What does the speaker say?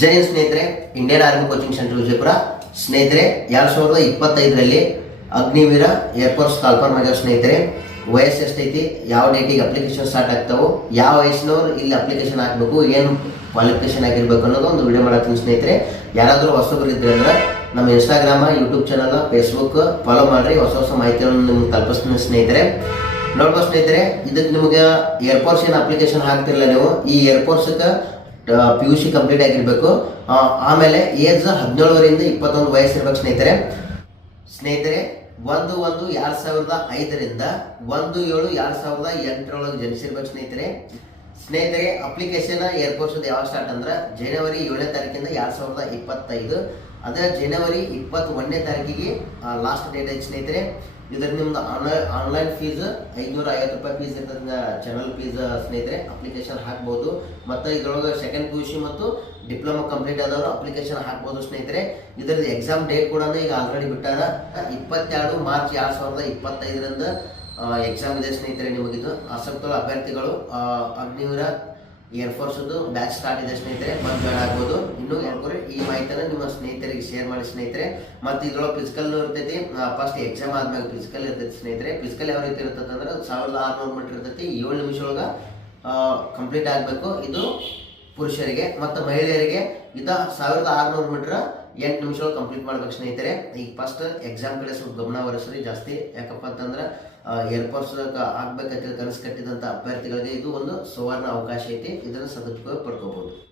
ಜೈ ಹಿಂದ್ ಸ್ನೇಹಿತರೆ Indian army coaching centre Vijayapura. ಸ್ನೇಹಿತರೆ, ಎರಡ್ ಸಾವಿರದ ಇಪ್ಪತ್ತೈದರಲ್ಲಿ ಅಗ್ನಿವೀರ ಏರ್ಫೋರ್ಸ್ ಕಾಲ್ಫರ್ ಮಾಡಿರೋ ಸ್ನೇಹಿತರೆ, ವಯಸ್ಸು ಎಷ್ಟೈತಿ? ಯಾವ ಡೇಟಿಗೆ ಅಪ್ಲಿಕೇಶನ್ ಸ್ಟಾರ್ಟ್ ಆಗ್ತಾವು, ಯಾವ ವಯಸ್ಸಿನವ್ರು ಇಲ್ಲಿ ಅಪ್ಲಿಕೇಶನ್ ಹಾಕಬೇಕು, ಏನು ಕ್ವಾಲಿಫಿಕೇಶನ್ ಆಗಿರ್ಬೇಕು ಅನ್ನೋದು ಒಂದು ವಿಡಿಯೋ ಮಾಡತ್ತೀನಿ ಸ್ನೇಹಿತರೆ. ಯಾರಾದರೂ ಹೊಸಬ್ರು ಇದ್ರೆ ಅಂದ್ರೆ ನಮ್ಮ Instagram YouTube channel Facebook follow ಮಾಡ್ರಿ. ಹೊಸ ಹೊಸ ಮಾಹಿತಿಯನ್ನು ನಿಮ್ಗೆ ತಲುಪಿಸ್ತೀನಿ ಸ್ನೇಹಿತರೆ. ನೋಡ್ಬೋದು ಸ್ನೇಹಿತರೆ ಇದಕ್ಕೆ ನಿಮಗೆ ಏರ್ಫೋರ್ಸ್ ಏನು ಅಪ್ಲಿಕೇಶನ್ ಹಾಕ್ತಿರಲ್ಲ ನೀವು, ಈ ಏರ್ಫೋರ್ಸ್ಗೆ ಪಿ ಯು ಸಿ ಕಂಪ್ಲೀಟ್ ಆಗಿರಬೇಕು. ಆಮೇಲೆ ಏಜ್ ಹದಿನೇಳರಿಂದ ಇಪ್ಪತ್ತೊಂದು ವಯಸ್ಸಿರ್ಬೇಕು ಸ್ನೇಹಿತರೆ. ಸ್ನೇಹಿತರೆ, ಒಂದು ಒಂದು ಎರಡು ಸಾವಿರದ ಐದರಿಂದ ಒಂದು ಏಳು ಎರಡು ಸಾವಿರದ ಎಂಟರೊಳಗೆ ಜನಿಸಿರ್ಬೇಕು ಸ್ನೇಹಿತರೆ. ಸ್ನೇಹಿತರೆ ಅಪ್ಲಿಕೇಶನ್ ಏರ್ಪಡಿಸೋದು ಯಾವಾಗ ಸ್ಟಾರ್ಟ್ ಅಂದ್ರೆ ಜನವರಿ ಏಳನೇ ತಾರೀಕಿಂದ ಎರಡ್ ಸಾವಿರದ ಇಪ್ಪತ್ತೈದು. ಅದೇ ಜನವರಿ ಇಪ್ಪತ್ತ್ ಒಂದನೇ ತಾರೀಕಿಗೆ ಲಾಸ್ಟ್ ಡೇಟ್ ಐತೆ ಸ್ನೇಹಿತರೆ. ಇದ್ರ ನಿಮ್ದು ಆನ್ಲೈನ್ ಫೀಸ್ ಐದುನೂರ ಐವತ್ತು ರೂಪಾಯಿ ಫೀಸ್ ಇರ್ತದೆ ಚಾನಲ್ ಫೀಸ್ ಸ್ನೇಹಿತರೆ. ಅಪ್ಲಿಕೇಶನ್ ಹಾಕ್ಬೋದು. ಮತ್ತು ಇದ್ರೊಳಗೆ ಸೆಕೆಂಡ್ ಪಿ ಯು ಸಿ ಮತ್ತು ಡಿಪ್ಲೊಮಾ ಕಂಪ್ಲೀಟ್ ಆದವರು ಅಪ್ಲಿಕೇಶನ್ ಹಾಕ್ಬೋದು ಸ್ನೇಹಿತರೆ. ಇದರದ್ದು ಎಕ್ಸಾಮ್ ಡೇಟ್ ಕೂಡ ಈಗ ಆಲ್ರೆಡಿ ಬಿಟ್ಟಾರ ಇಪ್ಪತ್ತೆರಡು ಮಾರ್ಚ್ ಎರಡು ಸಾವಿರದ ಇಪ್ಪತ್ತೈದರಿಂದ ಎಕ್ಸಾಮ್ ಇದೆ ಸ್ನೇಹಿತರೆ ನಿಮಗಿದು. ಆಸಕ್ತರು ಅಭ್ಯರ್ಥಿಗಳು ಅಗ್ನಿವೀರ ಏರ್ಫೋರ್ಸ್ದು ಬ್ಯಾಚ್ ಸ್ಟಾರ್ಟ್ ಇದೆ ಸ್ನೇಹಿತರೆ. ಬಂದು ಜಾಯ್ನ್ ಆಗ್ಬೋದು. ಇನ್ನೂ ಯಾಕಂದ್ರೆ ಈ ಮಾಹಿತಿಯನ್ನು ನಿಮ್ಮ ಸ್ನೇಹಿತರಿಗೆ ಶೇರ್ ಮಾಡಿ ಸ್ನೇಹಿತರೆ. ಮತ್ತು ಇದ್ರೊಳಗೆ ಫಿಸಿಕಲ್ ಇರ್ತೈತಿ. ಫಸ್ಟ್ ಎಕ್ಸಾಮ್ ಆದ್ಮೇಲೆ ಫಿಸಿಕಲ್ ಇರ್ತೈತಿ ಸ್ನೇಹಿತರೆ. ಫಿಸಿಕಲ್ ಯಾವ ರೀತಿ ಇರುತ್ತೆ ಅಂದ್ರೆ ಸಾವಿರದ ಆರುನೂರು ಮೀಟರ್ ಇರ್ತೈತಿ. ಏಳು ನಿಮಿಷ ಒಳಗೆ ಕಂಪ್ಲೀಟ್ ಆಗಬೇಕು. ಇದು ಪುರುಷರಿಗೆ ಮತ್ತು ಮಹಿಳೆಯರಿಗೆ. ಇದು ಸಾವಿರದ ಆರುನೂರು ಮೀಟರ್ ಎಂಟು ನಿಮಿಷ ಕಂಪ್ಲೀಟ್ ಮಾಡ್ಬೇಕು ಸ್ನೇಹಿತರೆ ಈಗ ಫಸ್ಟ್ ಎಕ್ಸಾಮ್ ಕಡೆ ಸ್ವಲ್ಪ ಗಮನ ಹರಿಸ್ರಿ ಜಾಸ್ತಿ ಯಾಕಪ್ಪ ಅಂತಂದ್ರೆ ಏರ್ಫೋರ್ಸ್ ಆಗ್ಬೇಕಂತ ಕನಸು ಕಟ್ಟಿದಂಥ ಅಭ್ಯರ್ಥಿಗಳಿಗೆ ಇದು ಒಂದು ಸುವರ್ಣ ಅವಕಾಶ ಐತಿ. ಇದನ್ನು ಸದುಪಯೋಗ ಪಡ್ಕೋಬಹುದು